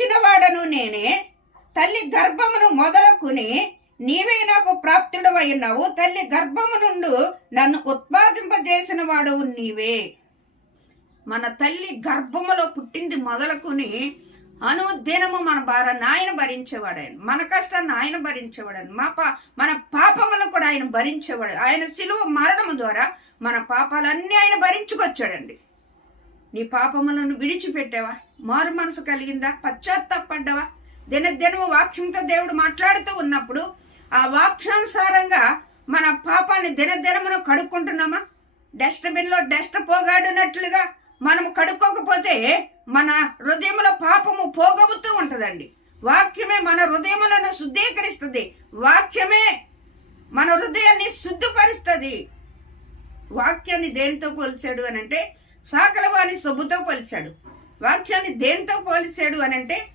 చిన్నవాడను నేనే, తల్లి గర్భమును మొదలుకుని నీవే నాకు ప్రాప్తుడవైనావు. తల్లి గర్భము నుండి నన్ను ఉత్పాదింపజేసిన వాడవు నీవే. మన తల్లి గర్భములో పుట్టింది మొదలుకుని అనుదినము మన భారాన్ని ఆయన భరించేవాడు. ఆయన మన కష్టాన్ని ఆయన భరించేవాడు. మన పాపములను కూడా ఆయన భరించేవాడు. ఆయన శిలువ మరణము ద్వారా మన పాపాలన్నీ ఆయన భరించుకొచ్చాడండి. నీ పాపములను విడిచిపెట్టావా? మారు మనసు కలిగిందా? పశ్చాత్తాపడ్డావా? దినదినము వాక్యంతో దేవుడు మాట్లాడుతూ ఉన్నప్పుడు ఆ వాక్యానుసారంగా మన పాపాన్ని దినదినమును కడుక్కుంటున్నామా? డస్ట్బిన్లో డస్ట్ పోగాడినట్లుగా మనము కడుక్కోకపోతే మన హృదయంలో పాపము పోగొడుతూ ఉంటుందండి. వాక్యమే మన హృదయములను శుద్ధీకరిస్తుంది. వాక్యమే మన హృదయాన్ని శుద్ధపరుస్తుంది. వాక్యాన్ని దేనితో పోల్చాడు అనంటే సాకలవాని సొమ్ముతో పోల్చాడు. వాక్యాన్ని దేనితో పోల్చాడు అనంటే